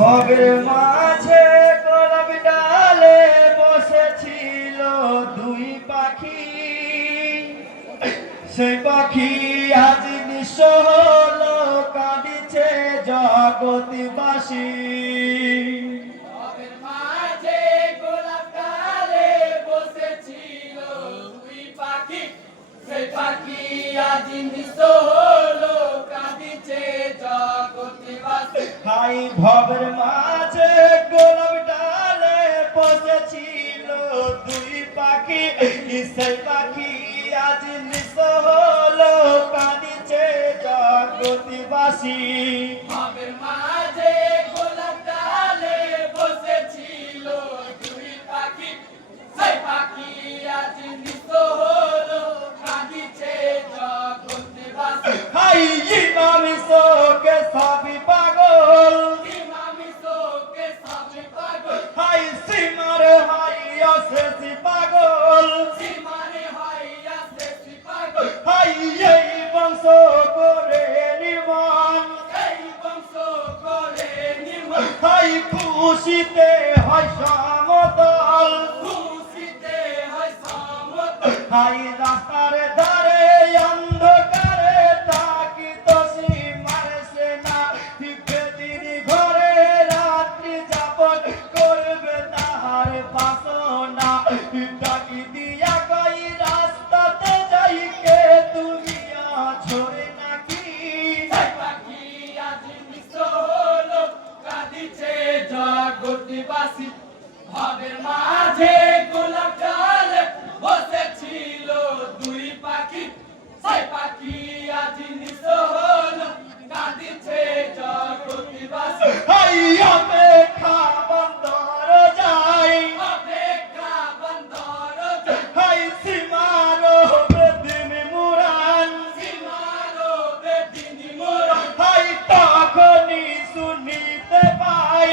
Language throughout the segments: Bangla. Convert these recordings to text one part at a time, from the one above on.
ভবের মাঝে গোলাপ ডালে বসেছিল দুই পাখি। সেই পাখি আজ নিঃস্ব হলো কাঁদিছে জগৎবাসী। সেই পাখি আজ হলো জগৎবাসী হাই ভবের মাঝে গোলাপ ডালে বসেছিল দুই পাখি। সেই পাখি আজ নিঃস হলো কাঁদিছে জগৎবাসী খুশিতে হয় সমতল। খুশিতে হয় সমতল। হাই রাস্তার ভবের মাঝে গোলাপ ডালে বসেছিল দুই পাখি। সেই পাখি আজ নিঃস্ব হলো কাঁদিছে হাইয়া দেখা বন্দর যাই। অপেক্ষা বন্ধর হাই সীমার বেদিন মুরান সীমারো বেদিনী মোরা হাই তখনই শুনিতে পাই।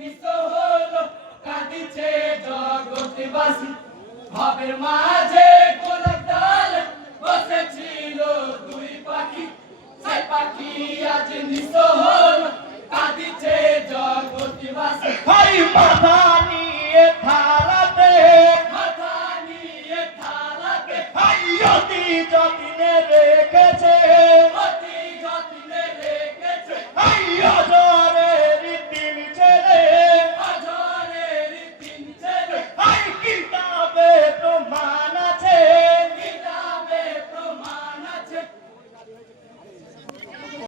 নিঃস্ব হলো, কাঁদিছে। ভবের মাঝে ডালে বসেছিল দুই পাখি সেই পাখি আজ নিঃস্ব হলো, কাঁদিছে জগৎবাসী। হাই মাথা